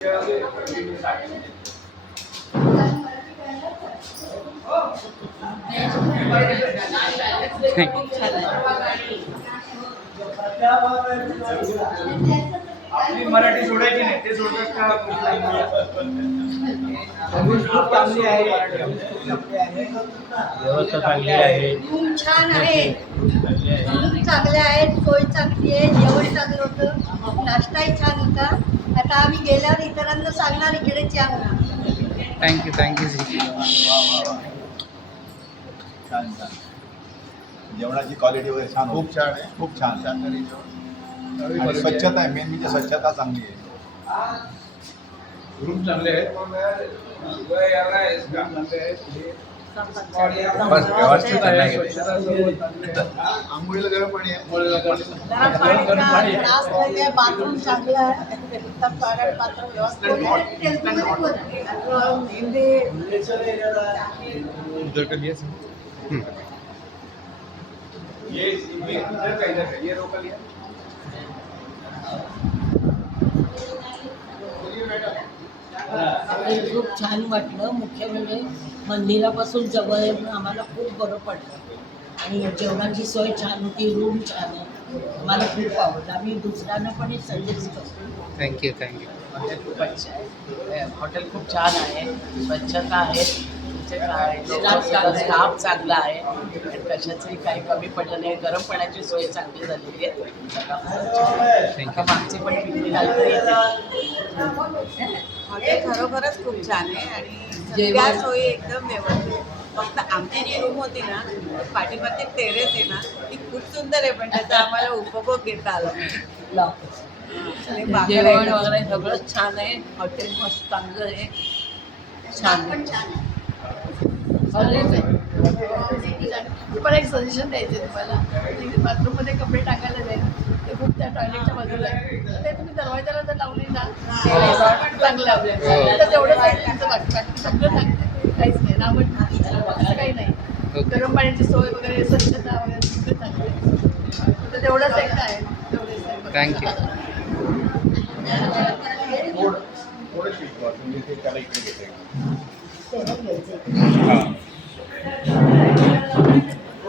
आपली मराठी सोडायची नाही, ते सोडतात का? खूप चांगली आहे, व्यवस्था चांगली आहे, रूम छान आहे, रूम चांगले आहेत, सोय चांगली आहे, जेवण चांगलं होतं, नाश्ताही छान होता. आता आम्ही गेल्यावर इतरांना सांगणार इकडे या म्हणून. थँक्यू जी. छान छान जेवणाची क्वालिटी वगैरे छान, खूप छान आहे, खूप छान छान. आणि स्वच्छता आहे, मेन म्हणजे स्वच्छता चांगली आहे. रूम चांगले आहेत, व्यवस्थित आहे. आंघोळीला गरम पाणी आहे. बाथरूम चांगलं आहे, बाथरूम व्यवस्थित ये रोका लिया. खूप छान वाटलं. मुख्य म्हणजे मंदिरापासून जवळ आहे म्हणून आम्हाला खूप बरं पडलं आणि जेवणाची सोय छान होती, रूम छान आहे, आम्हाला खूप आवडलं. आम्ही दुसऱ्यांना पण हे सजेस्ट करतो. थँक्यू हॉटेल खूप अच्छा आहे, हॉटेल खूप छान आहे, स्वच्छता आहे, स्टाफ चांगला आहे आणि कशाचंही काही कमी पडलं नाही. गरम पाण्याची सोय चांगली झालेली आहे. मागचे पण पिकनिक हॉटेल खरोखरच खूप छान आहे आणि सगळ्या सोयी एकदम व्यवस्थित. फक्त आमची जी रूम होती ना, पाठीमागची टेरेस आहे ना, ती खूप सुंदर आहे, पण त्याचा आम्हाला उपभोग घेता आला नाही. जेवण वगैरे सगळंच छान आहे, हॉटेल मस्त चांगलं आहे, छान पण छान आहे. पण एक सजेशन द्यायचं तुम्हाला, बाथरूममध्ये कपडे टाकायला जाईल ते खूप त्या टॉयलेटच्या बाजूला आहे, ते तुम्ही दरवाजाला जर लावले ना चांगलं लावले तर तेवढंच आहे तुमचं. बाकी सगळं चांगलं, काहीच नाही नावट असं काही नाही. गरम पाण्याची सोय वगैरे, स्वच्छता वगैरे सगळं चांगलं आहे, तर तेवढंच एकदा आहे, तेवढंच. थँक्यू. थोडं शिकवा, म्हणजे ते त्याला इकडे घेते. ते घ्यायचं.